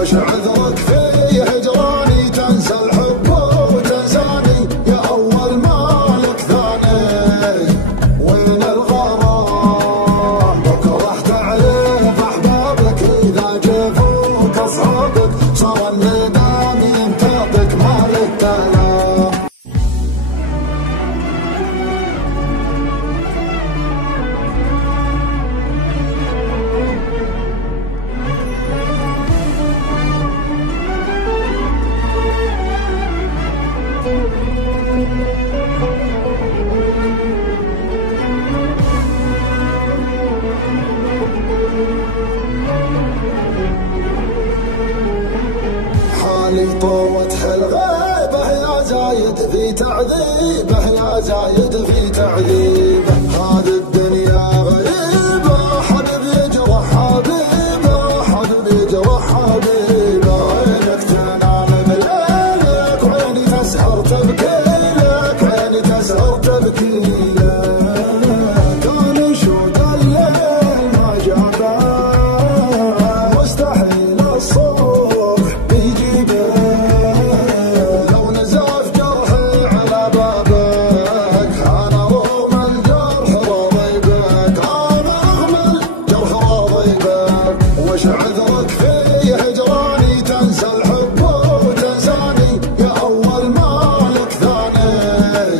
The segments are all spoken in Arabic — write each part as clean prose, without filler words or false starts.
وش عذرك في هجراني تنسى الحب وتنساني يا أول مالك ثاني وين الغرام بكره تعرف أحبابك إذا جفوك أصحابك صار الندام ينتابك مالك كلام. حالي طوت الغيبة يا زايد في تعذيبه يا زايد في تعذيبه هذه الدنيا غريبة حبيب يجرح حبيبه حبيب يجرح حبيبه عينك تنام بليلك وعيني تسهر تبكي لك عيني تسهر تبكي لك كان شوق الليل ما جابه مستحيل الصبح بيجيبه لو نزف جرحي على بابك انا رغم الجرح راضي بك انا رغم الجرح راضي بك وش عذرك في هجراني تنسى الحب وتنساني يا اول مالك ثاني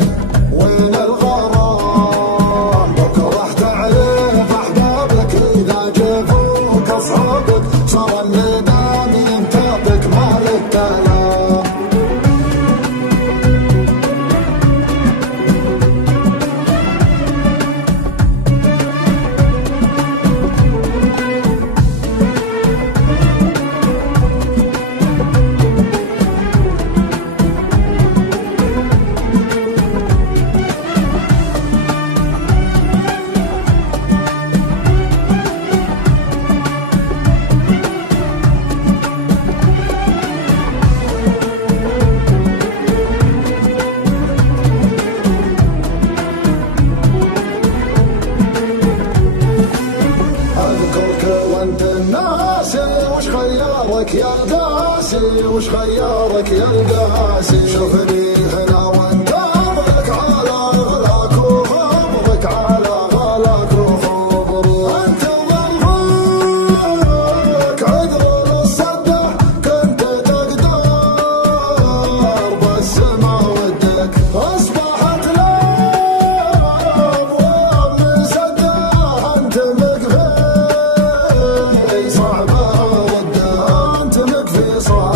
وين الغرام بكره تعرف احبابك اذا جفوك اصحابك صار الندام ينتابك مالك كلام. اذكرك وانت الناسي وش خيارك يا القاسي وش خيارك يا القاسي شوفني هنا وانتظرك على غلاك وخبرك على غلاك وخبرك انت ظلمك عذر للصدع كنت تقدر بس ما ودك اصبحت الابواب مسدة انت مقفل صعبة ردة انت مكفي صعبة